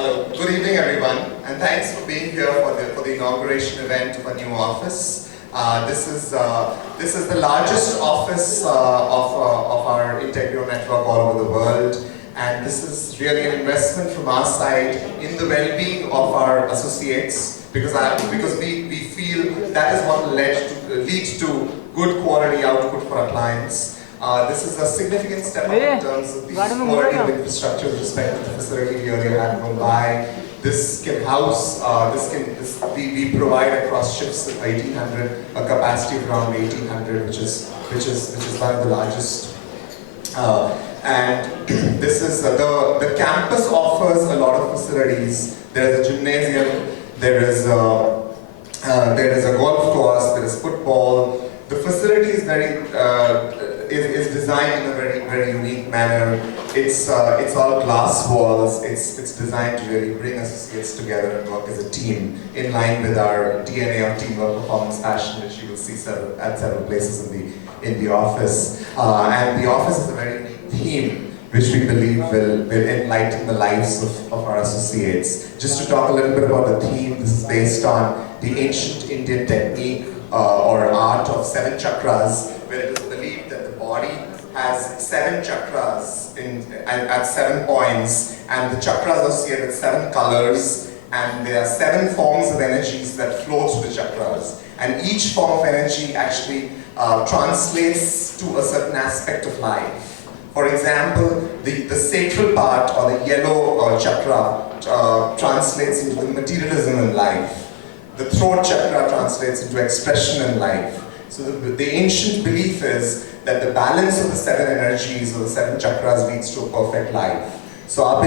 Hello, good evening everyone, and thanks for being here for the inauguration event of a new office. This is the largest office of our Integreon network all over the world, and this is really an investment from our side in the well-being of our associates, because we feel that is what will lead to good quality output for our clients. This is a significant step up in terms of the quality of infrastructure with respect to the facility here at Mumbai. This can house, we provide across shifts of 1800, a capacity of around 1800, which is one of the largest. And this is the campus offers a lot of facilities. There is a gymnasium, there is a golf course, there is football. The facility is is designed in a very unique manner. It's all glass walls. It's designed to really bring associates together and work as a team in line with our DNA of teamwork, performance, passion, which you will see at several places in the office. And the office is a very unique theme, which we believe will enlighten the lives of our associates. Just to talk a little bit about the theme, this is based on the ancient Indian technique or art of 7 chakras, where it is believed that the body has 7 chakras at 7 points, and the chakras are associated with 7 colors, and there are 7 forms of energies that flow through the chakras. And each form of energy actually translates to a certain aspect of life. For example, the sacral part, or the yellow chakra, translates into the materialism in life. The throat chakra translates into expression in life. So the ancient belief is that the balance of the 7 energies or the 7 chakras leads to a perfect life. So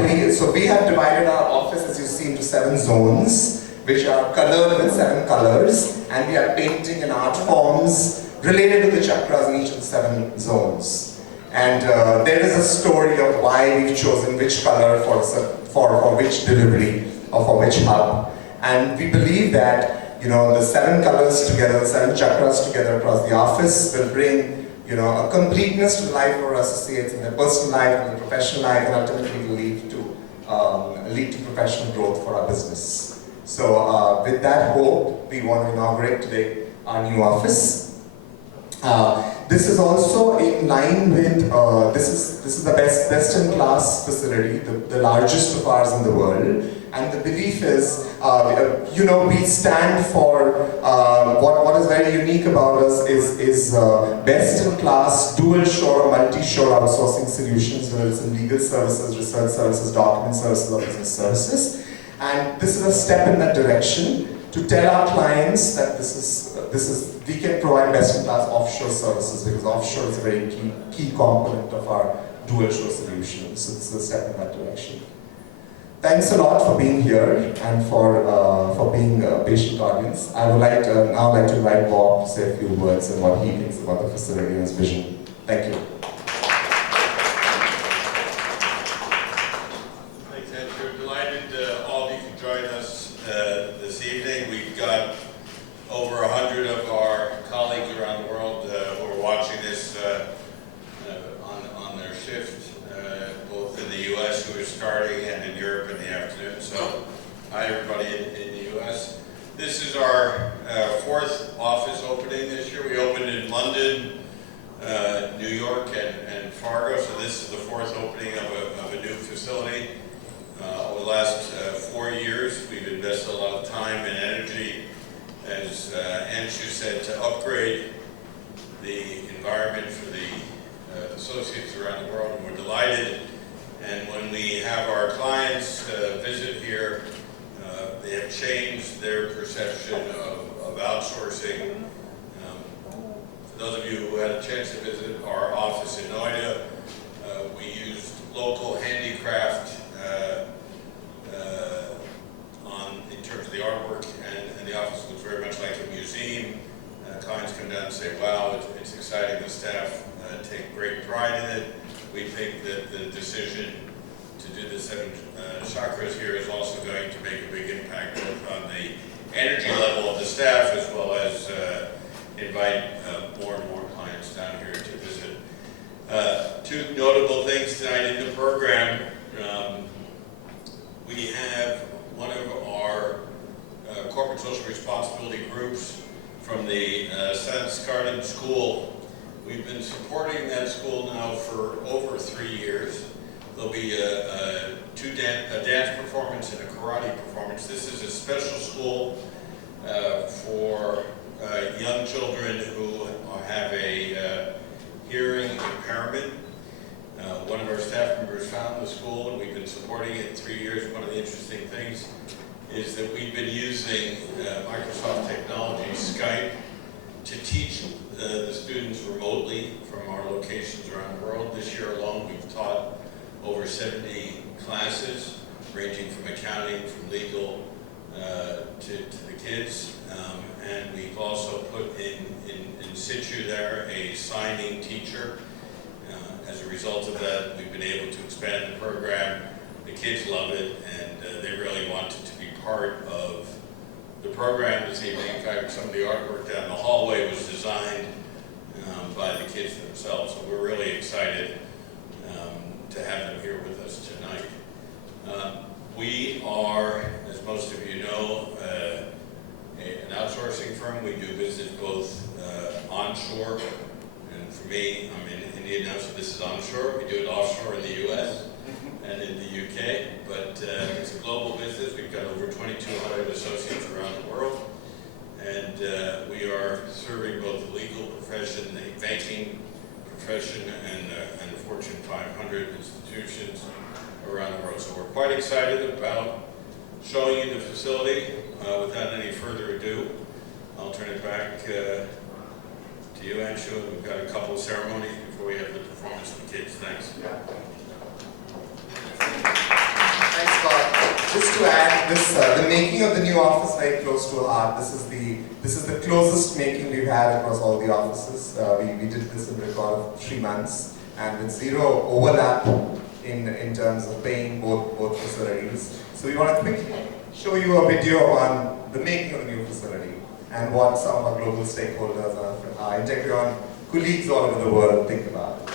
we have divided our office, as you see, into 7 zones, which are colored with 7 colors, and we are painting and art forms related to the chakras in each of the 7 zones. And there is a story of why we've chosen which color for which delivery or for which hub. And we believe that, the 7 colors together, the 7 chakras together across the office will bring, a completeness to the life of our associates in their personal life and their professional life, and ultimately will lead to professional growth for our business. So with that hope, we want to inaugurate today our new office. This is also in line with, this is the best-in-class facility, the largest of ours in the world. And the belief is, we stand for, what is very unique about us is best-in-class, dual-shore or multi-shore outsourcing solutions, whether it's in legal services, research services, document services, or business services. And this is a step in that direction to tell our clients that we can provide best-in-class offshore services, because offshore is a very key component of our dual-shore solution. So this is a step in that direction. Thanks a lot for being here and for being a patient audience. I would now like to invite Bob to say a few words and what he thinks about the facility and his vision. Thank you. Thanks, Andrew. Delighted all of you can join us this evening. We've got over 100 of our colleagues around the world who are watching this on their shift, both in the U.S. who are starting and in Europe in the afternoon. So, hi everybody in the U.S. This is our 4th office opening this year. We opened in London, New York, and Fargo. So this is the 4th opening of a new facility. Over the last 4 years, we've invested a lot of time and energy, as Anshu said, to upgrade the environment for the associates around the world, and we're delighted. And when we have our clients visit here, they have changed their perception of outsourcing. For those of you who had a chance to visit our office in Noida, we used local handicraft in terms of the artwork, and the office looks very much like a museum. Clients come down and say, wow, it's exciting. The staff take great pride in it. We think that the decision to do the 7 chakras here is also going to make a big impact both on the energy level of the staff as well as invite more and more clients down here to visit. 2 notable things tonight in the program. We have We've been supporting that school now for over 3 years. There'll be a dance performance and a karate performance. This is a special school for young children who have a hearing impairment. One of our staff members found the school and we've been supporting it 3 years. One of the interesting things is that we've been using Microsoft technology, Skype, to teach the students remotely from our locations around the world. This year alone, we've taught over 70 classes, ranging from accounting, from legal, to the kids. And we've also put in situ there a signing teacher. As a result of that, we've been able to expand the program. The kids love it, and they really wanted to be part of the program this evening. In fact, some of the artwork down the hallway was designed by the kids themselves, so we're really excited to have them here with us tonight. We are, as most of you know, an outsourcing firm. We do business both onshore, and for me, I'm in India now, so this is onshore. We do it offshore in the US and in the UK, but it's a global business. We've got over 2,200 associates around the world, and we are serving both the legal profession, the banking profession, and the Fortune 500 institutions around the world. So we're quite excited about showing you the facility. Without any further ado, I'll turn it back to you, Anshu. We've got a couple of ceremonies before we have the performance for the kids. Thanks. Thanks, Scott. Just to add, this the making of the new office very close to our heart. This is the closest making we've had across all the offices. We did this in a record of 3 months, and with zero overlap in terms of paying both facilities. So we want to quickly show you a video on the making of the new facility and what some of our global stakeholders, our Integreon colleagues all over the world think about it.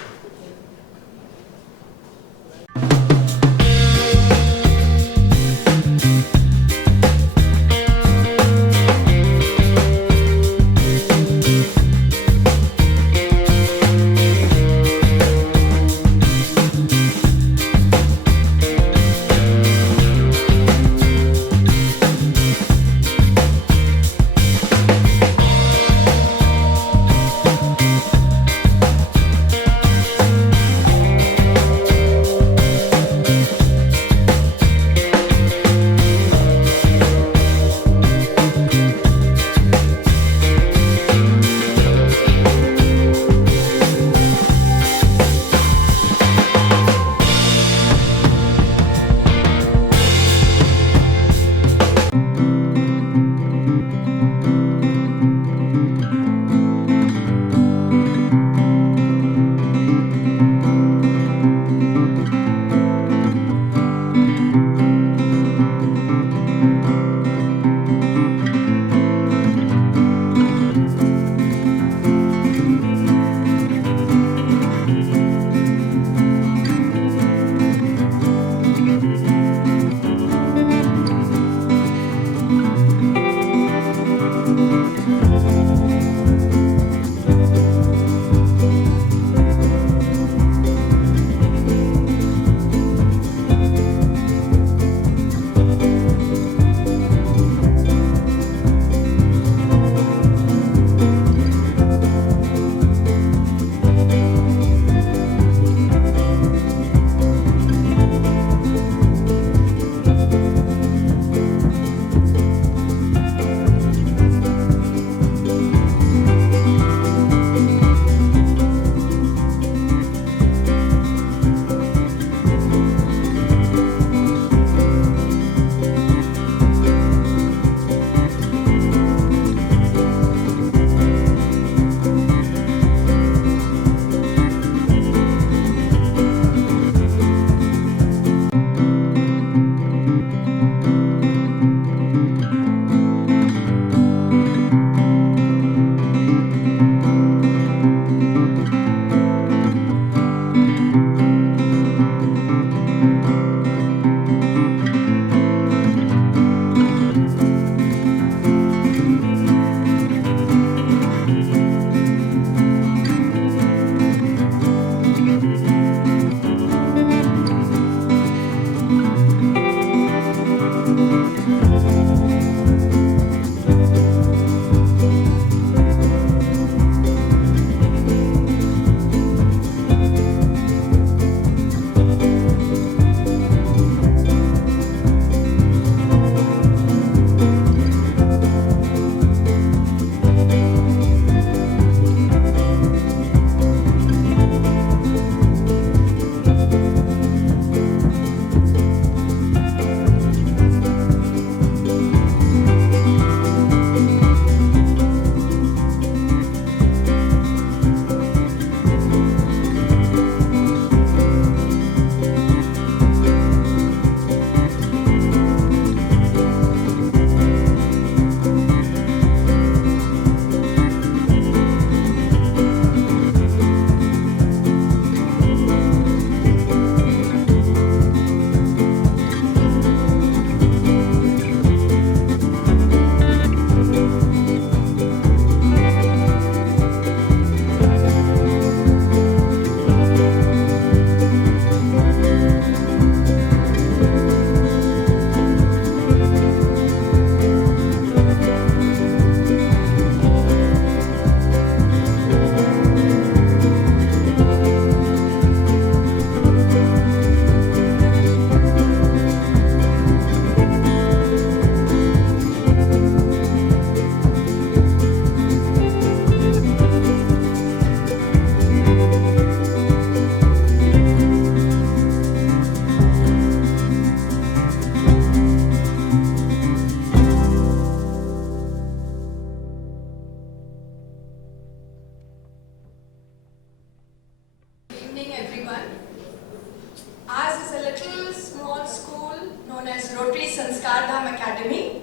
Skardham Academy,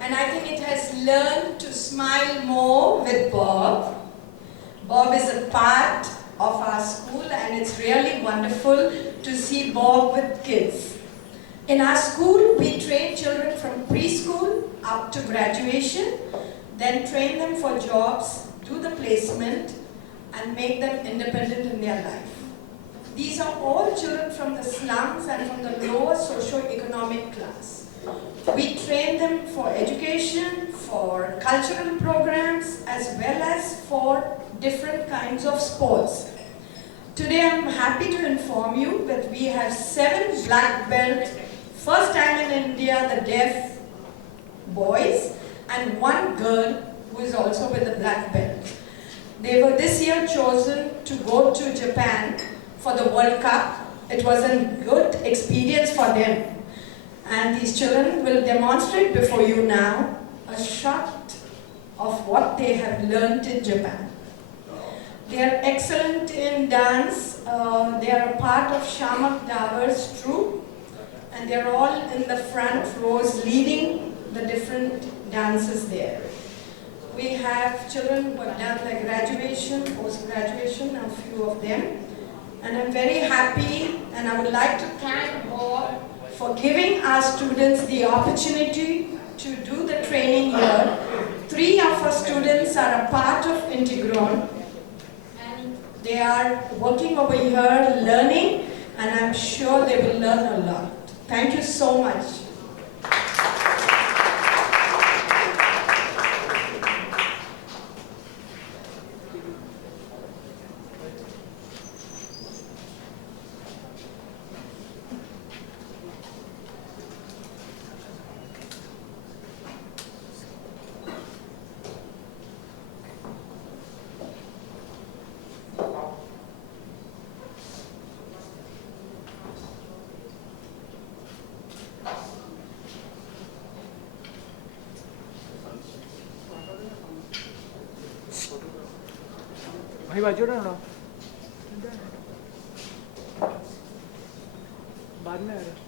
and I think it has learned to smile more with Bob. Bob is a part of our school, and it's really wonderful to see Bob with kids. In our school, we train children from preschool up to graduation, then train them for jobs, do the placement, and make them independent in their life. These are all children from the slums and from the lower socio-economic class. We train them for education, for cultural programs, as well as for different kinds of sports. Today I'm happy to inform you that we have 7 black belt, first time in India, the deaf boys, and 1 girl who is also with the black belt. They were this year chosen to go to Japan for the World Cup. It was a good experience for them. And these children will demonstrate before you now a shot of what they have learned in Japan. They are excellent in dance. They are a part of Shamak Davar's troupe, and they are all in the front rows leading the different dances there. We have children who have done their graduation, post-graduation, a few of them. And I'm very happy, and I would like to thank Bob for giving our students the opportunity to do the training here. 3 of our students are a part of Integreon, and they are working over here, learning, and I'm sure they will learn a lot. Thank you so much. भाई बाजू ना बाद में आ रहा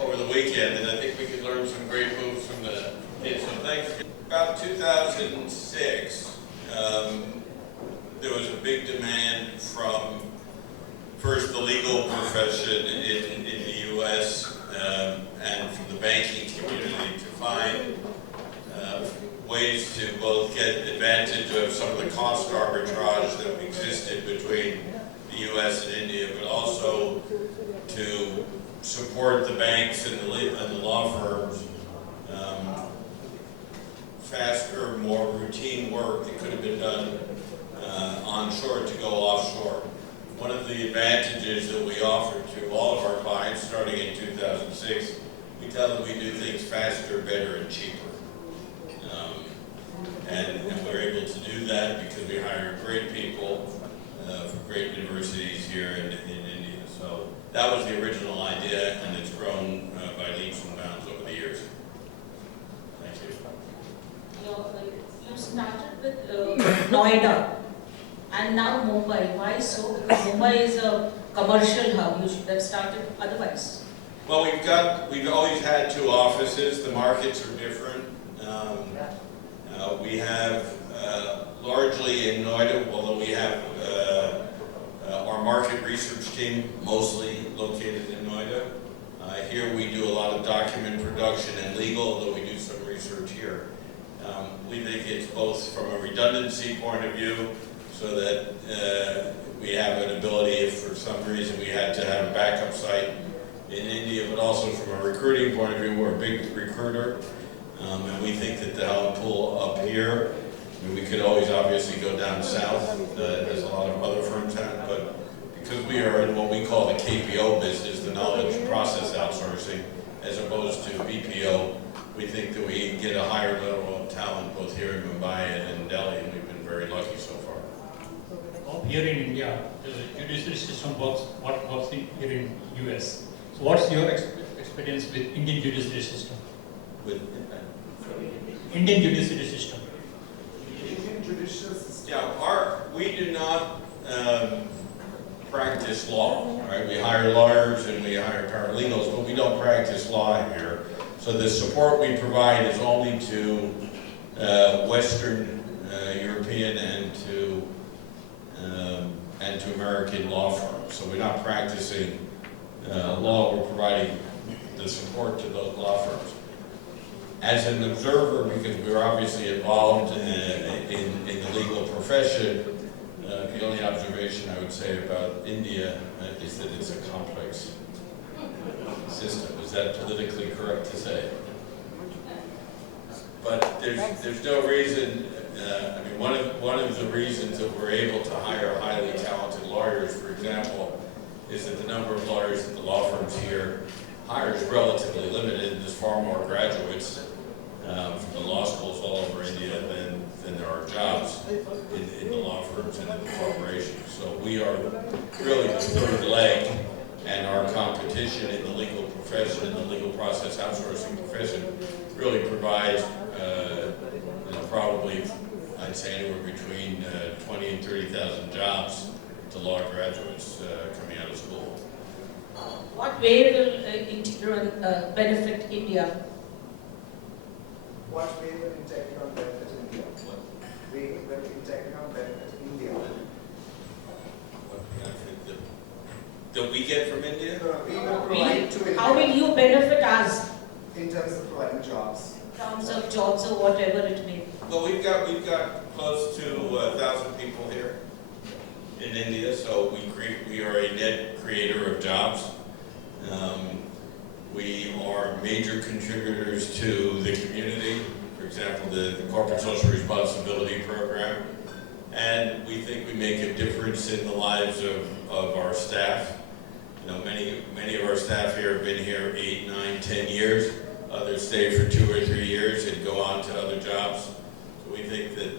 over the weekend, and I think we could learn some great moves from the kids. So thanks. About 2006, there was a big demand from first the legal profession in the U.S. And from the banking community to find ways to both get advantage of some of the cost arbitrage that existed between the U.S. and India, but also to support the banks and the law firms faster, more routine work that could have been done onshore to go offshore. One of the advantages that we offer to all of our clients, starting in 2006, we tell them we do things faster, better, and cheaper. And we're able to do that because we hire great people from great universities here in India. So that was the original idea, and it's grown by leaps and bounds over the years. Thank you. You started with Noida and now Mumbai. Why so? Because Mumbai is a commercial hub. You should have started otherwise. Well, we've always had two offices. The markets are different. We have largely in Noida, although we have our market research team mostly located in Noida. Here we do a lot of document production and legal, although we do some research here. We think it's both from a redundancy point of view, so that we have an ability if for some reason we had to have a backup site in India, but also from a recruiting point of view, we're a big recruiter. And we think that the talent pool up here, I mean, we could always obviously go down south, as a lot of other firms have, but because we are in what we call the KPO business, the knowledge process outsourcing, as opposed to BPO, we think that we get a higher level of talent both here in Mumbai and in Delhi, and we've been very lucky so far. Here in India, the judiciary system works here in US. So what's your experience with Indian judiciary system? With Indian judiciary system. Indian judicial system. Yeah, we do not practice law, right? We hire lawyers and we hire paralegals, but we don't practice law here. So the support we provide is only to Western European and to American law firms. So we're not practicing law, we're providing the support to those law firms. As an observer, because we're obviously involved in the legal profession, the only observation I would say about India is that it's a complex system. Is that politically correct to say? But there's no reason. I mean, one of the reasons that we're able to hire highly talented lawyers, for example, is that the number of lawyers that the law firms here hire is relatively limited. There's far more graduates from the law schools all over India than there are jobs in the law firms and in the corporations. So we are really the third leg, and our competition in the legal profession, in the legal process outsourcing profession, really provides probably, I'd say, anywhere between 20 and 30,000 jobs to law graduates coming out of school. What way will Integreon benefit India? What way will Integreon benefit India? What way will Integreon benefit India? What benefit that we get from India? We will provide to India. How will you benefit us? In terms of providing jobs. In terms of jobs or whatever it may be. Well, we've got close to 1,000 people here in India, so we are a net creator of jobs. We are major contributors to the community, for example, the Corporate Social Responsibility Program, and we think we make a difference in the lives of our staff. You know, many of our staff here have been here 8, 9, 10 years. Others stay for 2 or 3 years and go on to other jobs. So we think that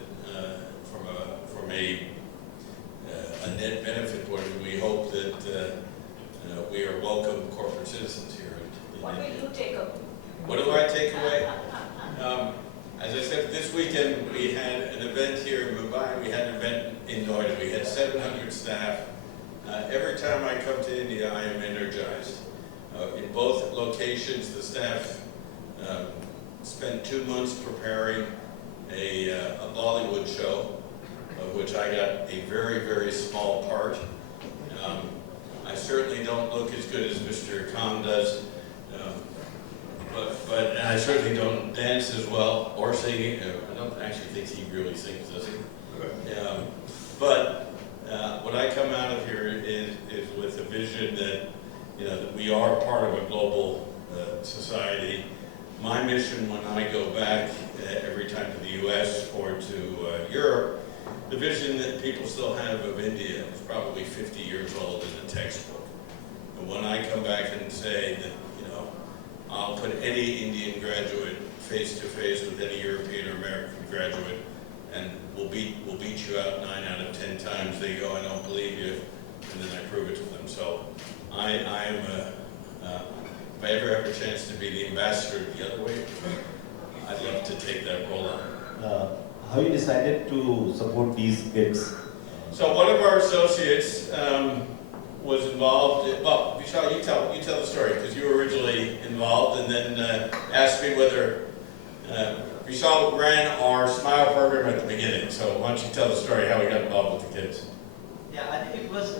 from a net benefit point of view, we hope that we are welcome corporate citizens here. What will you take away? What do I take away? As I said, this weekend we had an event here in Mumbai. We had an event in Noida. We had 700 staff. Every time I come to India, I am energized. In both locations, the staff spent 2 months preparing a Bollywood show, of which I got a very, very small part. I certainly don't look as good as Mr. Khan does, but I certainly don't dance as well or sing. I don't actually think he really sings, does he? But what I come out of here is with a vision that, that we are part of a global society. My mission when I go back every time to the US or to Europe, the vision that people still have of India is probably 50 years old in the textbook. And when I come back and say that, I'll put any Indian graduate face to face with any European or American graduate, and we'll beat you out 9 out of 10 times. They go, I don't believe you, and then I prove it to them. So I am if I ever have a chance to be the ambassador the other way, I'd love to take that role on. How you decided to support these kids? So one of our associates was involved. Well, Vishal, you tell the story, because you were originally involved, and then asked me whether Vishal ran our Smile program at the beginning. So why don't you tell the story how we got involved with the kids? Yeah, I think it was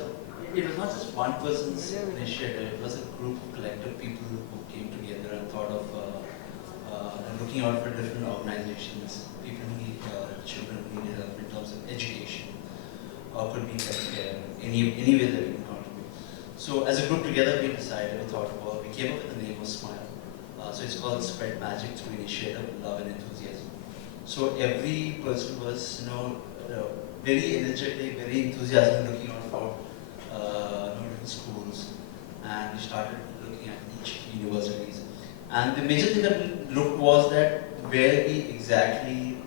not just one person's initiative. It was a group of collective people who came together and thought of looking out for different organizations. People who need children who need help in terms of education, or could be healthcare, any way that we can contribute. So as a group together, we decided, we came up with the name of Smile. So it's called Spread Magic Through Initiative, Love and Enthusiasm. So every person was, very energetic, very enthusiastic, looking out for different schools, and we started looking at each universities. And the major thing that we looked was that where we exactly,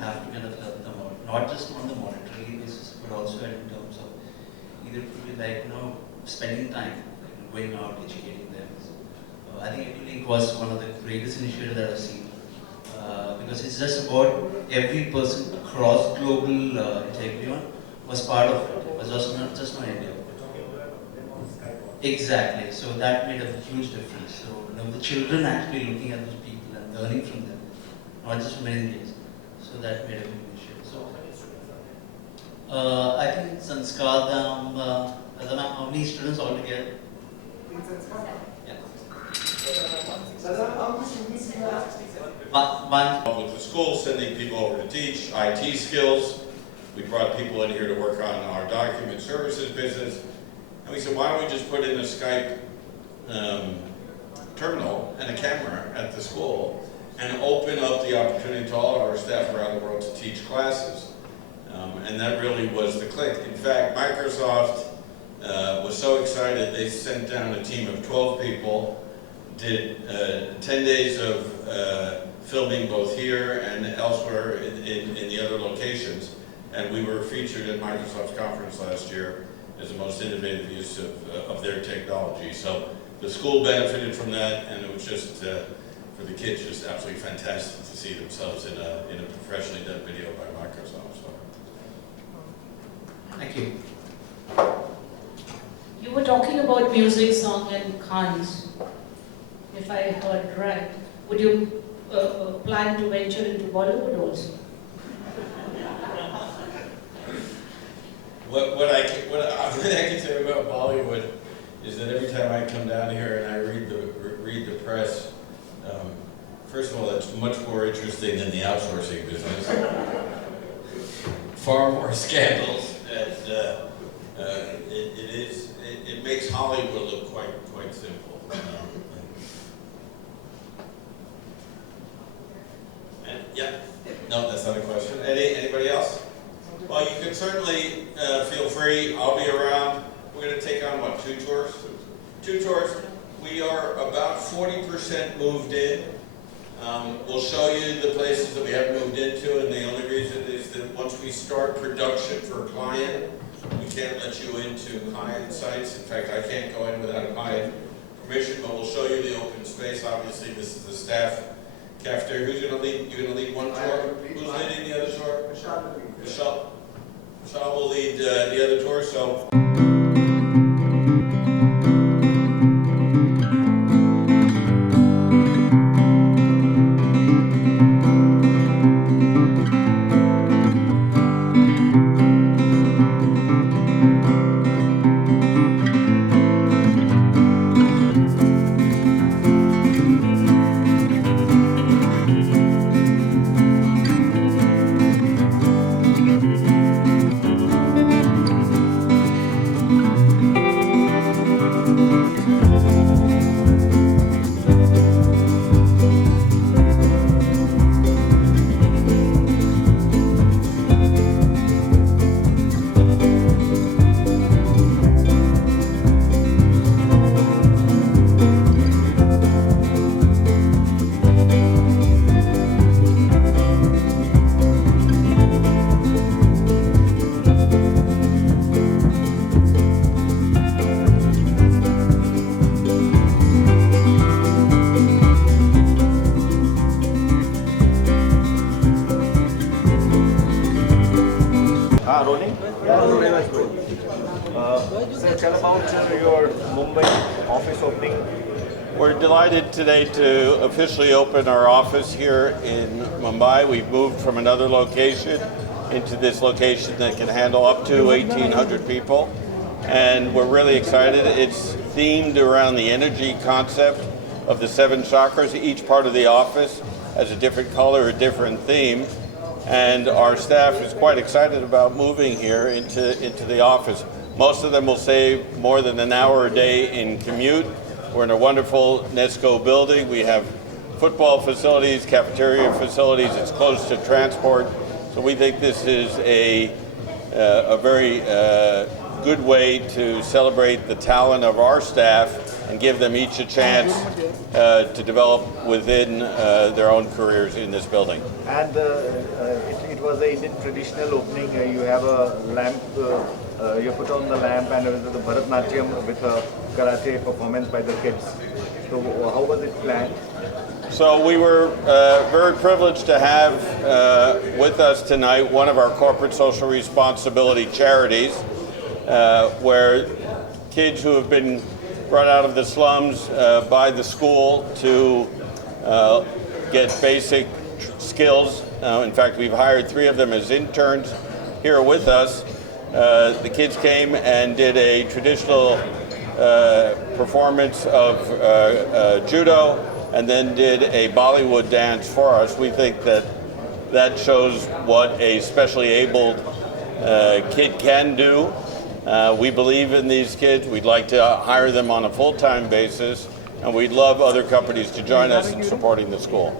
have to kind of help them out, not just on the monetary basis, but also in terms of either spending time, going out, educating them. I think Intelink was one of the greatest initiatives that I've seen, because it's just about every person across global Integreon was part of it. It was just not India. Exactly. So that made a huge difference. So the children actually looking at those people and learning from them, not just from Indians. So that made a big initiative. So I think Sanskardam, I don't know how many students altogether. With the school, sending people over to teach IT skills. We brought people in here to work on our document services business. And we said, why don't we just put in a Skype terminal and a camera at the school and open up the opportunity to all of our staff around the world to teach classes. And that really was the click. In fact, Microsoft was so excited, they sent down a team of 12 people, did 10 days of filming both here and elsewhere in the other locations. And we were featured at Microsoft's conference last year as the most innovative use of their technology. So the school benefited from that, and it was just, for the kids, just absolutely fantastic to see themselves in a professionally done video by Microsoft. So. Thank you. You were talking about music, song and Khans, if I heard right. Would you plan to venture into Bollywood also? What I can say about Bollywood is that every time I come down here and I read the press, first of all, it's much more interesting than the outsourcing business. Far more scandals, and it makes Hollywood look quite simple. And yeah, no, that's not a question. Anybody else? Well, you can certainly feel free. I'll be around. We're going to take on, what, 2 tours? 2 tours. We are about 40% moved in. We'll show you the places that we haven't moved into, and the only reason is that once we start production for a client, we can't let you into client sites. In fact, I can't go in without a client permission, but we'll show you the open space. Obviously, this is the staff cafeteria. Who's going to lead? You're going to lead one tour? Who's leading the other tour? Michelle will lead the other tour, so. We're delighted today to officially open our office here in Mumbai. We've moved from another location into this location that can handle up to 1,800 people. And we're really excited. It's themed around the energy concept of the 7 chakras. Each part of the office has a different color, a different theme. And our staff is quite excited about moving here into the office. Most of them will save more than an hour a day in commute. We're in a wonderful NESCO building. We have football facilities, cafeteria facilities. It's close to transport. So we think this is a very good way to celebrate the talent of our staff and give them each a chance to develop within their own careers in this building. And it was an Indian traditional opening. You have a lamp, you put on the lamp, and the Bharatnatyam with a karate performance by the kids. So how was it planned? So we were very privileged to have with us tonight one of our corporate social responsibility charities, where kids who have been brought out of the slums by the school to get basic skills. In fact, we've hired 3 of them as interns here with us. The kids came and did a traditional performance of judo, and then did a Bollywood dance for us. We think that shows what a specially abled kid can do. We believe in these kids. We'd like to hire them on a full-time basis, and we'd love other companies to join us in supporting the school.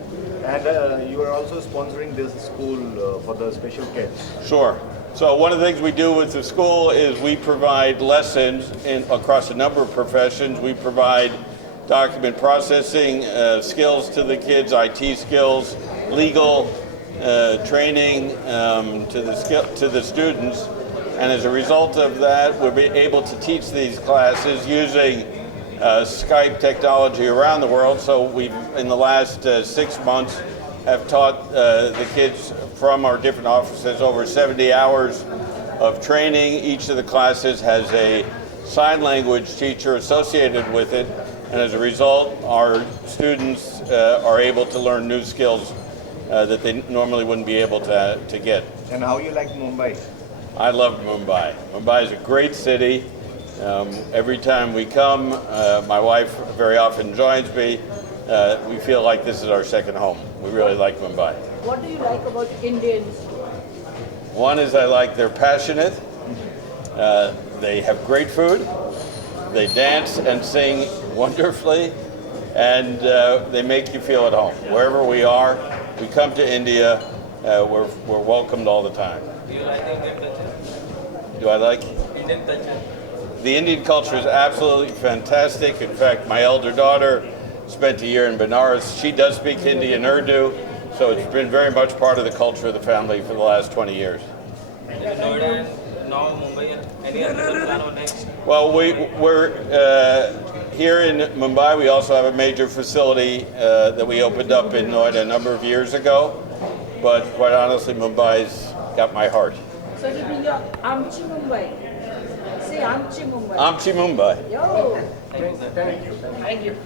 And you are also sponsoring this school for the special kids. Sure. So one of the things we do with the school is we provide lessons across a number of professions. We provide document processing skills to the kids, IT skills, legal training to the students. And as a result of that, we'll be able to teach these classes using Skype technology around the world. So we've, in the last 6 months, have taught the kids from our different offices over 70 hours of training. Each of the classes has a sign language teacher associated with it. And as a result, our students are able to learn new skills that they normally wouldn't be able to get. And how you like Mumbai? I love Mumbai. Mumbai is a great city. Every time we come, my wife very often joins me. We feel like this is our second home. We really like Mumbai. What do you like about Indians? One is I like they're passionate. They have great food. They dance and sing wonderfully. And they make you feel at home. Wherever we are, we come to India, we're welcomed all the time. Do you like Indian culture? Do I like? Indian culture. The Indian culture is absolutely fantastic. In fact, my elder daughter spent a year in Benares. She does speak Hindi and Urdu, so it's been very much part of the culture of the family for the last 20 years. Noida and now Mumbai. Any other plan or next? Well, we're here in Mumbai. We also have a major facility that we opened up in Noida a number of years ago. But quite honestly, Mumbai's got my heart. So you bring your Amchi Mumbai. Say Amchi Mumbai. Amchi Mumbai. Yo. Thank you, sir. Thank you.